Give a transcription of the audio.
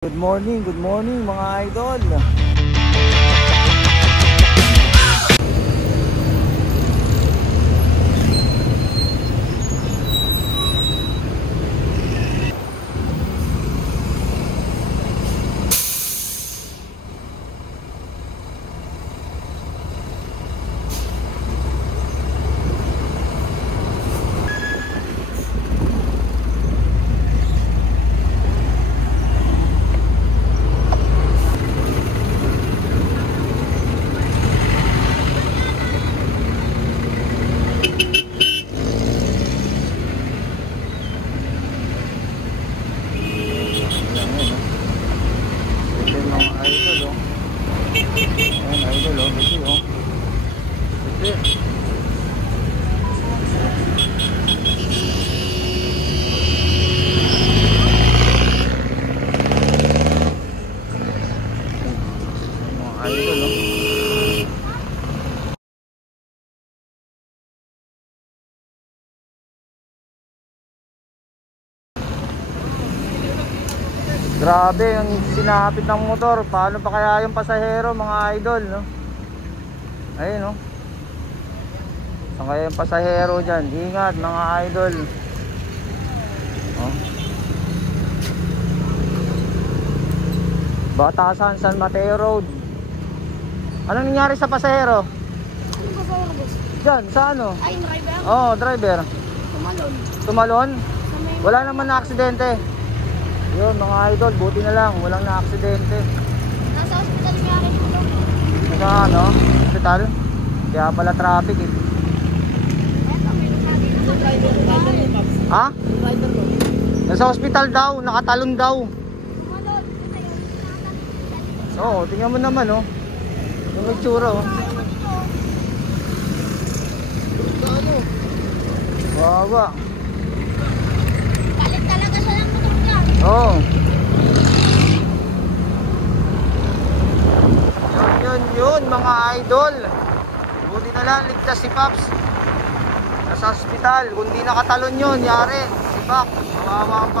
Good morning mga idol. Grabe ang sinapit ng motor. Paano pa kaya yung pasahero mga idol, no? Ayun, no? Saan kaya yung pasahero dyan? Ingat mga idol. Oh. Batasan, San Mateo Road. Anong nangyari sa pasahero? Ano pasahero, boss? Dyan, sa ano? Ay, driver? Oo, driver. Tumalon. Tumalon? Wala naman na aksidente. Yun mga idol, buti na lang, walang na-aksidente. Nasa hospital niya rin ito. Sa ano? Hospital? Kaya pala traffic eh. Eto, may natin na driver mo, Paps. Ha? Driver mo. Nasa hospital daw, nakatalon daw. Tumalon. Oo, tingnan mo naman oh. Yung itsura oh. Wawa. Galit talaga siya ng motor niya. Oo. Yun mga idol. Buti na lang ligtas si Paps. Nasa hospital. Kung di nakatalon yun, yari. Si Pak, kawawa ang